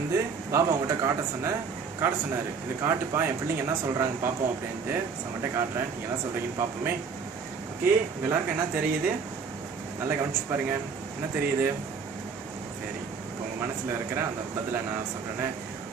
வந்து பாபா அவங்ககிட்ட காட்ட சொன்னார். இது காட்டுப்பா, என் பிள்ளைங்க என்ன சொல்கிறாங்க பார்ப்போம் அப்படின்ட்டு. அவங்ககிட்ட காட்டுறேன், நீங்கள் என்ன சொல்கிறீங்கன்னு பார்ப்போமே. ஓகே, உங்கள் எல்லாருக்கும் என்ன தெரியுது? நல்லா கவனிச்சு பாருங்க, என்ன தெரியுது? சரி, இப்போ உங்கள் மனசில் இருக்கிற அந்த பதிலை நான் சொல்கிறேன்னு.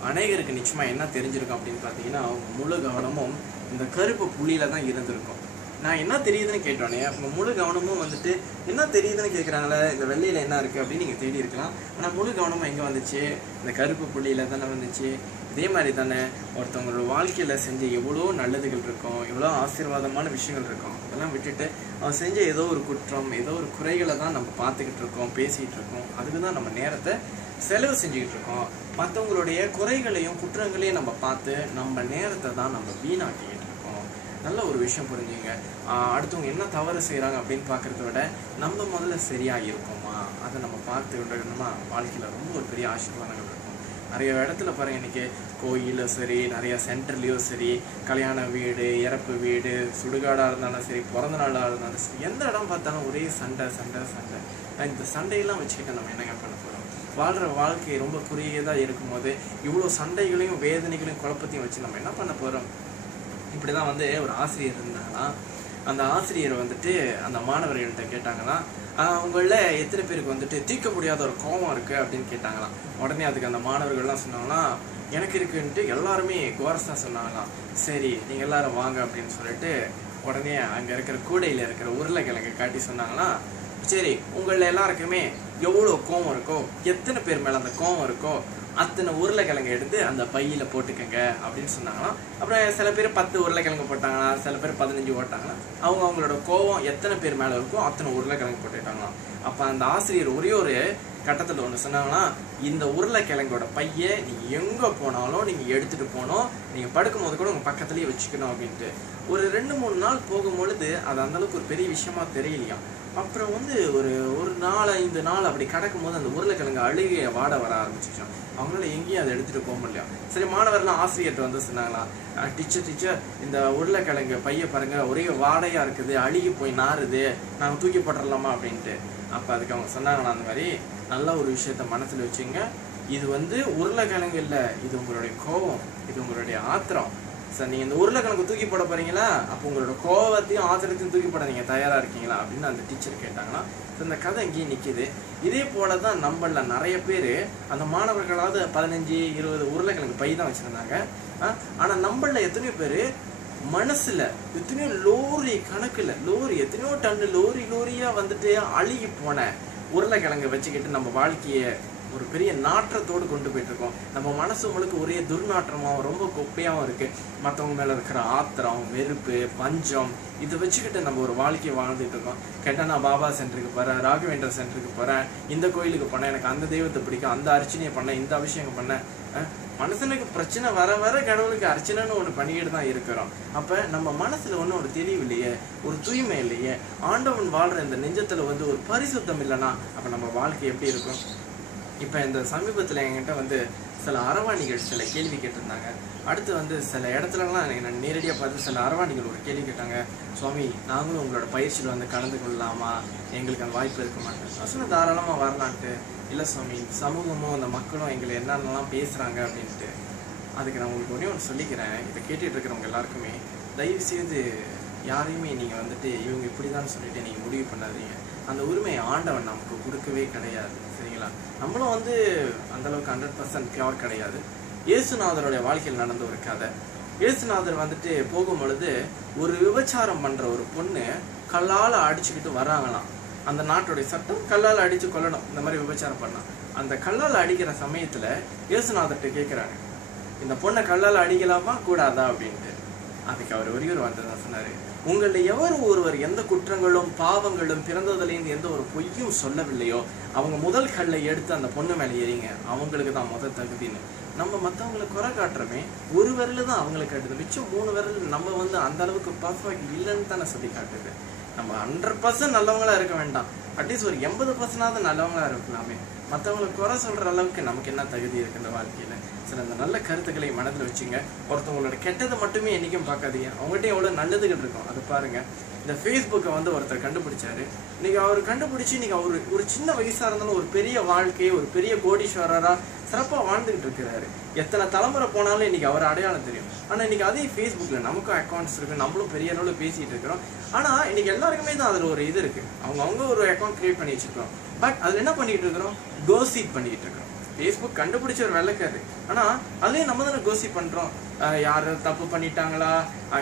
அநேகருக்கு நிச்சயமாக என்ன தெரிஞ்சிருக்கும் அப்படின்னு பார்த்தீங்கன்னா, முழு கவனமும் இந்த கருப்பு புள்ளியில் தான் இருந்திருக்கும். நான் என்ன தெரியுதுன்னு கேட்டோன்னே அவங்க முழு கவனமும் வந்துட்டு என்ன தெரியுதுன்னு கேட்குறாங்களே, இந்த வெள்ளையில் என்ன இருக்குது அப்படின்னு நீங்கள் தேடி இருக்கலாம். ஆனால் முழு கவனமும் எங்கே வந்துச்சு? இந்த கருப்பு புள்ளியில் தானே வந்துச்சு. இதே மாதிரி தானே ஒருத்தவங்களோட வாழ்க்கையில் செஞ்ச எவ்வளோ நல்லதுகள் இருக்கும், எவ்வளோ ஆசீர்வாதமான விஷயங்கள் இருக்கும். அதெல்லாம் விட்டுட்டு அவன் செஞ்ச ஏதோ ஒரு குற்றம், ஏதோ ஒரு குறைகளை தான் நம்ம பார்த்துக்கிட்டு இருக்கோம், பேசிகிட்டு இருக்கோம். அதுக்கு தான் நம்ம நேரத்தை செலவு செஞ்சுக்கிட்டு இருக்கோம். மற்றவங்களுடைய குறைகளையும் குற்றங்களையும் நம்ம பார்த்து நம்ம நேரத்தை தான் நம்ம வீணாக்கிக்கிட்டு இருக்கோம். நல்ல ஒரு விஷயம் புரிஞ்சுங்க. அடுத்தவங்க என்ன தவறு செய்கிறாங்க அப்படின்னு பார்க்குறத விட நம்ம முதல்ல சரியாக இருக்கோமா அதை நம்ம பார்த்துக்கிட்டோம்னா வாழ்க்கையில் ரொம்ப ஒரு பெரிய ஆசீர்வாதங்கள் இருக்கும். நிறைய இடத்துல பாருங்கள், இன்றைக்கி கோயிலும் சரி, நிறையா சென்டர்லேயும் சரி, கல்யாண வீடு, இறப்பு வீடு, சுடுகாடாக இருந்தாலும் சரி, பிறந்த நாளாக இருந்தாலும் சரி, எந்த இடம் பார்த்தாலும் ஒரே சண்டை. இந்த சண்டையெல்லாம் வச்சுக்கிட்டு நம்ம என்னங்க பண்ண போகிறோம்? வாழ்கிற வாழ்க்கை ரொம்ப குறுகியதாக இருக்கும்போது இவ்வளோ சண்டைகளையும் வேதனைகளையும் குழப்பத்தையும் வச்சு நம்ம என்ன பண்ண போகிறோம்? இப்படி தான் வந்து ஒரு ஆசிரியர் இருந்தாங்களாம். அந்த ஆசிரியர் வந்துட்டு அந்த மாணவர்கள்ட்ட கேட்டாங்களாம், உங்களில் எத்தனை பேருக்கு வந்துட்டு தீர்க்க முடியாத ஒரு கோபம் இருக்குது அப்படின்னு கேட்டாங்களாம். உடனே அதுக்கு அந்த மாணவர்கள்லாம் சொன்னாங்களாம், எனக்கு இருக்குன்ட்டு எல்லாருமே கோரஸாக சொன்னாங்களாம். சரி, நீங்கள் எல்லாரும் வாங்க அப்படின்னு சொல்லிட்டு உடனே அங்கே இருக்கிற கூடையில் இருக்கிற உருளைக்கிழங்கு காட்டி சொன்னாங்களாம், சரி உங்களில் எல்லாருக்குமே எவ்வளோ கோபம் இருக்கோ, எத்தனை பேர் மேலே அந்த கோபம் இருக்கோ அத்தனை உருளைக்கிழங்கு எடுத்து அந்த பையில் போட்டுக்கங்க அப்படின்னு சொன்னாங்களாம். அப்புறம் சில பேர் 10 உருளைக்கிழங்கு போட்டாங்களா, சில பேர் 15 போட்டாங்களா. அவங்களோட கோவம் எத்தனை பேர் மேலே இருக்கோ அத்தனை உருளைக்கிழங்கு போட்டுக்கிட்டாங்களாம். அப்போ அந்த ஆசிரியர் ஒரே ஒரு கட்டத்தில் ஒன்று சொன்னாங்கன்னா, இந்த உருளைக்கிழங்கோட பையை நீங்கள் எங்கே போனாலும் நீங்கள் எடுத்துகிட்டு போகணும், நீங்கள் படுக்கும்போது கூட உங்கள் பக்கத்துலேயே வச்சுக்கணும் அப்படின்ட்டு. ஒரு 2-3 நாள் போகும்பொழுது அது அந்தளவுக்கு ஒரு பெரிய விஷயமா தெரியலையா. அப்புறம் வந்து ஒரு 4-5 நாள் அப்படி கிடக்கும்போது அந்த உருளைக்கிழங்கு அழுகிய வாட வர ஆரம்பிச்சிச்சோம். அவங்களால எங்கேயும் அதை எடுத்துகிட்டு போக முடியல. சரி, மாணவர்லாம் ஆசிரியர்கிட்ட வந்து சொன்னாங்களா, டீச்சர் இந்த உருளைக்கிழங்கு பைய பாருங்க, ஒரே வாடையாக இருக்குது, அழுகி போய் நாறுது, நாங்கள் தூக்கி போட்டுடலாமா அப்படின்ட்டு. அப்போ அதுக்கு அவங்க சொன்னாங்களா, அந்த மாதிரி நல்ல ஒரு விஷயத்த மனசில் வச்சுங்க, இது வந்து உருளைக்கிழங்கு இல்லை, இது உங்களுடைய கோபம், இது உங்களுடைய ஆத்திரம். சார், நீங்கள் இந்த உருளைக்கிழங்கு தூக்கி போட போறீங்களா, அப்போ உங்களோட கோபத்தையும் ஆத்திரத்தையும் தூக்கி போட நீங்கள் தயாராக இருக்கீங்களா அப்படின்னு அந்த டீச்சர் கேட்டாங்களா. இந்த கதை இங்கேயே நிற்கிது. இதே போல தான் நம்மள நிறைய பேர் அந்த மாணவர்களாவது 15-20 உருளைக்கிழங்கு பை தான் வச்சுருந்தாங்க. ஆனால் நம்மள எத்தனையோ பேர் மனசில் எத்தனையோ லோரி கணக்கில், எத்தனையோ டன்னு லோரியாக வந்துட்டு அழுகி போன உருளைக்கிழங்கு வச்சுக்கிட்டு நம்ம வாழ்க்கையை ஒரு பெரிய நாற்றத்தோடு கொண்டு போயிட்டு இருக்கோம். நம்ம மனசு உங்களுக்கு ஒரே துர்நாற்றமாகவும் ரொம்ப குப்பையாகவும் இருக்குது. மற்றவங்க மேலே இருக்கிற ஆத்திரம், வெறுப்பு, பஞ்சம், இதை வச்சுக்கிட்டு நம்ம ஒரு வாழ்க்கையை வாழ்ந்துட்டு இருக்கோம். கேட்டால் நான் பாபா சென்டருக்கு போகிறேன், ராகவேந்திர சென்டருக்கு போகிறேன், இந்த கோயிலுக்கு போனேன், எனக்கு அந்த தெய்வத்தை பிடிக்கும், அந்த அர்ச்சனையை பண்ணேன், இந்த அபிஷேகம் பண்ணேன். மனசனுக்கு பிரச்சனை வர கடவுளுக்கு அர்ச்சனைன்னு ஒன்று பண்ணிக்கிட்டு தான் இருக்கிறோம். அப்போ நம்ம மனசில் ஒன்றும் ஒரு தெளிவு இல்லையே, ஒரு தூய்மை இல்லையே, ஆண்டவன் வாழ்கிற இந்த நெஞ்சத்தில் வந்து ஒரு பரிசுத்தம் இல்லைன்னா அப்போ நம்ம வாழ்க்கை எப்படி இருக்கும்? இப்போ இந்த சமீபத்தில் என்கிட்ட வந்து சில அரவாணிகள் சில கேள்வி கேட்டிருந்தாங்க. அடுத்து வந்து சில இடத்துலலாம் நான் நேரடியாக பார்த்து சில அரவாணிகள் ஒரு கேள்வி கேட்டாங்க, சுவாமி நாங்களும் உங்களோட பயிற்சியில் வந்து கலந்து கொள்ளலாமா, எங்களுக்கு அந்த வாய்ப்பு இருக்க மாட்டேன். அசன தாராளமாக வரலான்ட்டு. இல்லை சுவாமி, சமூகமும் அந்த மக்களும் எங்களை என்னென்னலாம் பேசுகிறாங்க அப்படின்ட்டு. அதுக்கு நான் உங்களுக்கு ஒரே ஒன்று சொல்லிக்கிறேன், இதை கேட்டுட்டு இருக்கிறவங்க எல்லாருக்குமே தயவு செய்து யாரையுமே நீங்கள் வந்துட்டு இவங்க இப்படி தான் சொல்லிட்டு நீங்கள் முடிவு பண்ணாதீங்க. அந்த உரிமையை ஆண்டவன் நமக்கு கொடுக்கவே கிடையாது, சரிங்களா? நம்மளும் வந்து அந்தளவுக்கு 100% பியூர் கிடையாது. இயேசுநாதருடைய வாழ்க்கையில் நடந்த ஒரு கதை. இயேசுநாதர் வந்துட்டு போகும்பொழுது ஒரு விபச்சாரம் பண்ணுற ஒரு பொண்ணு கல்லால் அடிச்சுக்கிட்டு வராங்களாம். அந்த நாட்டுடைய சட்டம் கல்லால் அடித்து கொல்லணும், இந்த மாதிரி விபச்சாரம் பண்ணலாம். அந்த கல்லால் அடிக்கிற சமயத்தில் இயேசுநாதர்கிட்ட கேட்குறாங்க, இந்த பொண்ணை கல்லால் அடிக்கலாமா கூடாதா அப்படின்ட்டு. அதுக்கு அவர் ஒரே ஒரு வார்த்தை தான் சொன்னார், உங்களில் எவர் ஒருவர் எந்த குற்றங்களும் பாவங்களும் பிறந்ததுலேருந்து எந்த ஒரு பொய்யும் சொல்லவில்லையோ அவங்க முதல் கல்லை எடுத்து அந்த பொண்ணு மேலே ஏறிங்க, அவங்களுக்கு தான் முதல் தகுதின்னு. நம்ம மற்றவங்களை குறை காட்டுறோமே, ஒரு விரல் தான் அவங்களுக்கு காட்டுது, மிச்சம் 3 விரல் நம்ம வந்து அந்த அளவுக்கு பர்ஃபெக்ட் இல்லைன்னு தானே சொல்லி காட்டுது. நம்ம 100% நல்லவங்களா இருக்க வேண்டாம், அட்லீஸ்ட் ஒரு 80% நல்லவங்களா இருக்கலாமே. மற்றவங்களை குறை சொல்கிற அளவுக்கு நமக்கு என்ன தகுதி இருக்குது இந்த வாழ்க்கையில்? சில இந்த நல்ல கருத்துக்களை மனதில் வச்சுங்க. ஒருத்தவங்களோட கெட்டதை மட்டுமே என்றைக்கும் பார்க்காதீங்க, அவங்ககிட்ட எவ்வளோ நல்லதுகள் இருக்கும் அது பாருங்கள். இந்த ஃபேஸ்புக்கை வந்து ஒருத்தர் கண்டுபிடிச்சாரு. இன்னைக்கு அவர் கண்டுபிடிச்சி இன்னைக்கு அவர் ஒரு சின்ன வயசாக இருந்தாலும் ஒரு பெரிய வாழ்க்கையை ஒரு பெரிய கோடீஸ்வரராக சிறப்பாக வாழ்ந்துகிட்டு இருக்கிறாரு. எத்தனை தலைமுறை போனாலும் இன்னைக்கு அவர் அடையாளம் தெரியும். ஆனால் இன்னைக்கு அதே ஃபேஸ்புக்கில் நமக்கும் அக்கௌண்ட்ஸ் இருக்கு, நம்மளும் பெரிய அளவில் பேசிட்டு இருக்கிறோம். ஆனால் இன்னைக்கு எல்லாருக்குமே தான் அதில் ஒரு இது இருக்கு, அவங்க ஒரு அக்கௌண்ட் கிரியேட் பண்ணி வச்சிருக்கோம். பட் அதில் என்ன பண்ணிட்டு இருக்கிறோம், கோசிப் பண்ணிட்டு இருக்கிறோம். ஃபேஸ்புக் கண்டுபிடிச்ச ஒரு வெள்ளைக்காரு, ஆனால் அதுலேயும் நம்ம தானே கோசிப் பண்ணுறோம். யார் தப்பு பண்ணிட்டாங்களா,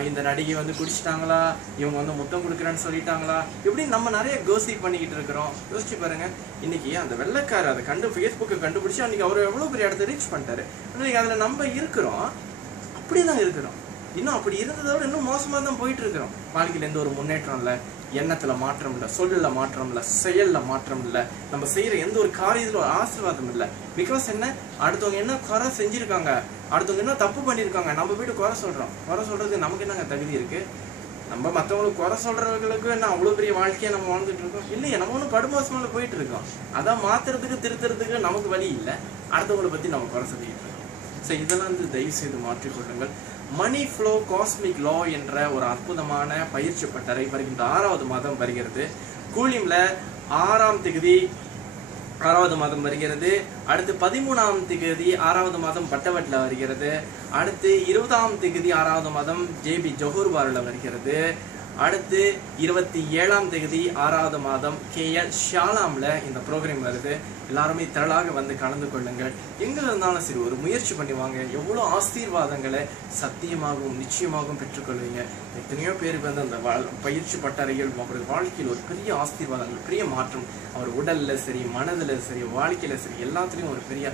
இந்த நடிகை வந்து குடிச்சிட்டாங்களா, இவங்க வந்து முத்தம் கொடுக்குறேன்னு சொல்லிட்டாங்களா, இப்படி நம்ம நிறைய கோசிப் பண்ணிக்கிட்டு இருக்கிறோம். யோசிச்சு பாருங்க, இன்னைக்கு அந்த வெள்ளைக்காரு அதை ஃபேஸ்புக்கை கண்டுபிடிச்சு அன்னைக்கு அவர் எவ்வளோ பெரிய இடத்த ரீச் பண்ணிட்டாரு. இன்னைக்கு அதில் நம்ம இருக்கிறோம், அப்படிதான் இருக்கிறோம். இன்னும் அப்படி இருந்ததை விட இன்னும் மோசமாக தான் போயிட்டு இருக்கிறோம். வாழ்க்கையில் எந்த ஒரு முன்னேற்றம் இல்லை, எண்ணத்துல மாற்றம் இல்லை, சொல்லுல மாற்றம் இல்லை, செயல்ல மாற்றம் இல்லை, நம்ம செய்யற எந்த ஒரு காரியத்துல ஒரு ஆசீர்வாதம் இல்லை. பிகாஸ் என்ன, அடுத்தவங்க என்ன குறை செஞ்சிருக்காங்க, அடுத்தவங்க என்ன தப்பு பண்ணியிருக்காங்க, நம்ம போயிட்டு குறை சொல்றோம். குறை சொல்றதுக்கு நமக்கு என்னங்க தகுதி இருக்கு? நம்ம மற்றவங்களுக்கு குறை சொல்றவங்களுக்கு என்ன அவ்வளோ பெரிய வாழ்க்கையை நம்ம வாழ்ந்துட்டு இருக்கோம்? இல்லையே, நம்ம ஒன்றும் படுமோசமால போயிட்டு இருக்கோம். அதான் மாத்துறதுக்கு திருத்துறதுக்கு நமக்கு வழி இல்லை, அடுத்தவங்களை பத்தி நம்ம குறை சொல்லிட்டு இருக்கோம். ஸோ இதெல்லாம் வந்து தயவு செய்து மாற்றிக்கொள்ளுங்கள். மணி ஃப்ளோ காஸ்மிக் லா என்ற ஒரு அற்புதமான பயிற்சி பட்டறை வருகின்ற 6வது மாதம் வருகிறது. கூலிம்ல 6ஆம் தேதி 6வது மாதம் வருகிறது. அடுத்து 13ஆம் தேதி 6வது மாதம் பட்டவட்டில் வருகிறது. அடுத்து 20ஆம் தேதி 6வது மாதம் ஜேபி ஜோஹர்பாரில் வருகிறது. அடுத்து 27ஆம் தேதி 6வது மாதம் KL ஷாலாம்ல இந்த ப்ரோக்ராம் வருது. எல்லாருமே திரளாக வந்து கலந்து கொள்ளுங்கள். எங்க இருந்தாலும் சரி ஒரு முயற்சி பண்ணுவாங்க. எவ்வளோ ஆசீர்வாதங்களை சத்தியமாகவும் நிச்சயமாகவும் பெற்றுக்கொள்வீங்க. எத்தனையோ பேருக்கு வந்து அந்த பயிற்சி பட்டறைகள் அவருடைய வாழ்க்கையில் ஒரு பெரிய ஆசீர்வாதங்கள், பெரிய மாற்றம், அவர் உடல்ல சரி, மனதில் சரி, வாழ்க்கையில சரி, எல்லாத்துலேயும் ஒரு பெரிய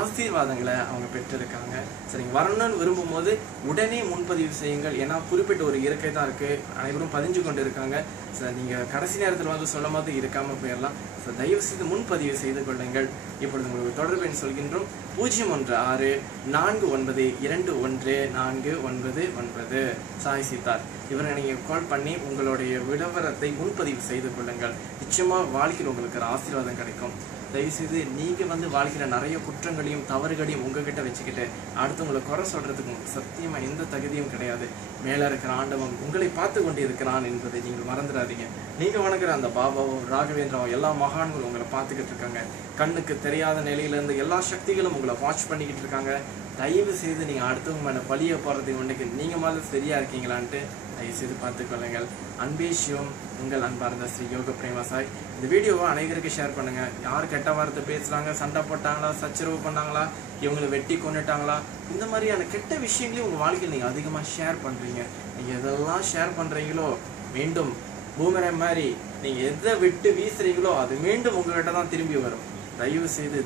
ஆசீர்வாதங்களை அவங்க பெற்றிருக்காங்க. சரி, வரணும்னு விரும்பும் போது உடனே முன்பதிவு செய்யுங்கள். ஏன்னா குறிப்பிட்ட ஒரு இருக்கை தான் இருக்கு, அனைவரும் பதிஞ்சு கொண்டு இருக்காங்க. சார் நீங்க கடைசி நேரத்தில் வந்து சொல்லும் போது இருக்காம போயிடலாம். சார் தயவு செய்து முன்பதிவு செய்து கொள்ளுங்கள். இப்பொழுது உங்களுக்கு தொடர்பு எண் சொல்கின்றோம். 016-412-21-499 சாய் சித்தார். இவரை நீங்க கால் பண்ணி உங்களுடைய விளம்பரத்தை முன்பதிவு செய்து கொள்ளுங்கள். நிச்சயமா வாழ்க்கையில் உங்களுக்கு ஒரு ஆசீர்வாதம் கிடைக்கும். தயவுசெய்து நீங்கள் வந்து வாழ்க்கையில் நிறைய குற்றங்களையும் தவறுகளையும் உங்ககிட்ட வச்சுக்கிட்டு அடுத்தவங்களை குறை சொல்கிறதுக்கு சத்தியமாக எந்த தகுதியும் கிடையாது. மேலே இருக்கிற ஆண்டவன் உங்களை பார்த்து கொண்டு இருக்கிறான் என்பதை நீங்கள் மறந்துடாதீங்க. நீங்கள் வணங்குற அந்த பாபாவும் ராகவேந்திராவும் எல்லா மகான்களும் உங்களை பார்த்துக்கிட்டு இருக்காங்க. கண்ணுக்கு தெரியாத நிலையிலேருந்து எல்லா சக்திகளும் உங்களை வாட்ச் பண்ணிக்கிட்டு இருக்காங்க. தயவு செய்து நீங்கள் அடுத்தவங்க மேலே பழிய போகிறதுக்கு ஒன்றைக்கு நீங்கள் மேலே சரியாக இருக்கீங்களான்ட்டு தயவு செய்து பார்த்துக்கொள்ளுங்கள். அன்பே சிவம், உங்கள் அன்பார்ந்த ஸ்ரீ யோக பிரேமா சாய். இந்த வீடியோவை அனைவருக்கு ஷேர் பண்ணுங்கள். யார் கெட்ட வார்த்தை பேசுகிறாங்க, சண்டை போட்டாங்களா, சச்சரவு பண்ணாங்களா, இவங்களை வெட்டி கொண்டுட்டாங்களா, இந்த மாதிரியான கெட்ட விஷயங்களையும் உங்கள் வாழ்க்கையில் நீங்கள் அதிகமாக ஷேர் பண்ணுறீங்க. நீங்கள் எதெல்லாம் ஷேர் பண்ணுறீங்களோ மீண்டும் பூமரம் மாதிரி நீங்கள் எதை விட்டு வீசுறீங்களோ அது மீண்டும் உங்கள்கிட்ட தான் திரும்பி வரும். தயவு செய்து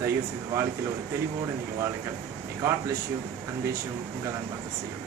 வாழ்க்கையில் ஒரு தெளிவோடு நீங்கள் வாழுங்கள். God bless you. அன்பே சிவம், உங்கள் அன்பாக செய்யும்.